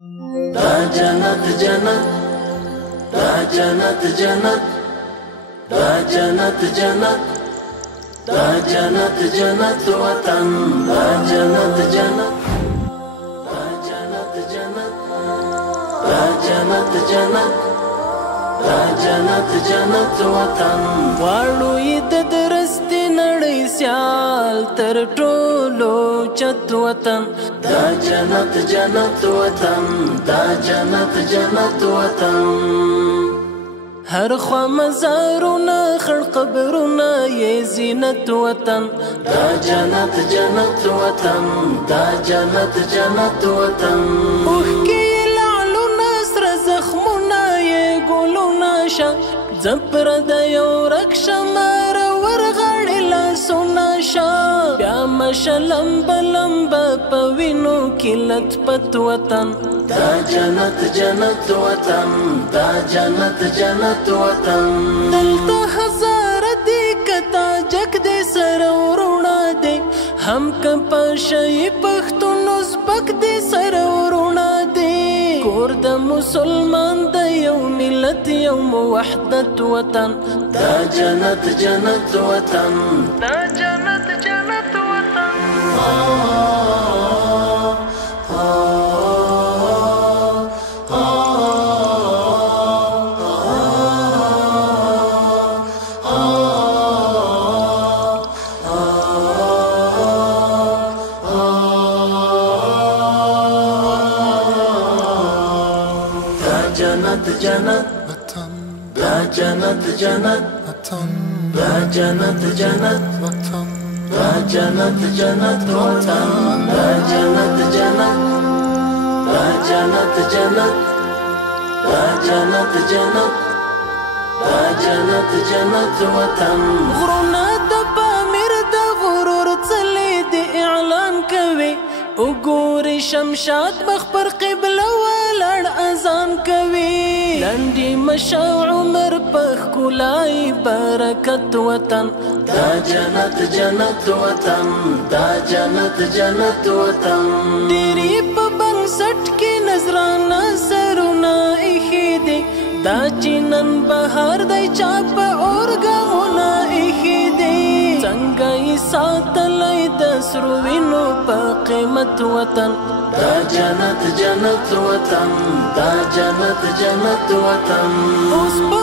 دا جنت جنت، دا جنت جنت، دا جنت جنت، دا جنت جنت وطن، دا جنت جنت، دا جنت جنت، دا جنت جنت، دا جنت جنت وطن. واړو یې د درستې نړۍ سیال تر ټولو چت وطن، دا جنت جنت وطن، دا جنت جنت وطن. هر خوا مزارونه خړ قبرونه یې زینت وطن، دا جنت جنت وطن، دا جنت جنت وطن. اوښکې لعلونه سره زخمونه یې ګلونه شه، زپر د یو رک شمار ورغړې لاسونه شه. بیا مشه لمبه لمبه په وینو کې لطپت وطن، دا جنت جنت وطن، دا جنت جنت وطن. دلته هزاره دی کتا جک دی سره ورونه دی، هم که پاشی پښتون ازبک دی سره ورونه دی. کور د مسلمان د یو ملت یو موحدت وطن، دا جنت جنت وطن، دا جنت جنت وطن. جنت جنت وطن، دا جنت جنت وطن، دا جنت جنت وطن، دا جنت جنت وطن، دا جنت جنت، دا جنت جنت، دا جنت جنت، دا جنت جنت وطن. غرونه د پامیر د غرور څلې د اعلان کوي، وګوري شمشاد مخ پر قبله ولاړ اذان کوي. لنډي مشه عمر په ښکلای برکت وطن، دا جنت جنت وطن، دا جنت جنت وطن. ډېرې په بنسټ کې نذرانه سرونه ایښي دي، دا چې نن بهار دی چا په اور ګامونه ایښي دي. څنګه یې ساتلی د سرو وینو په قیمت وطن، دا جنت جنت وطن، دا جنت جنت وطن. اوس په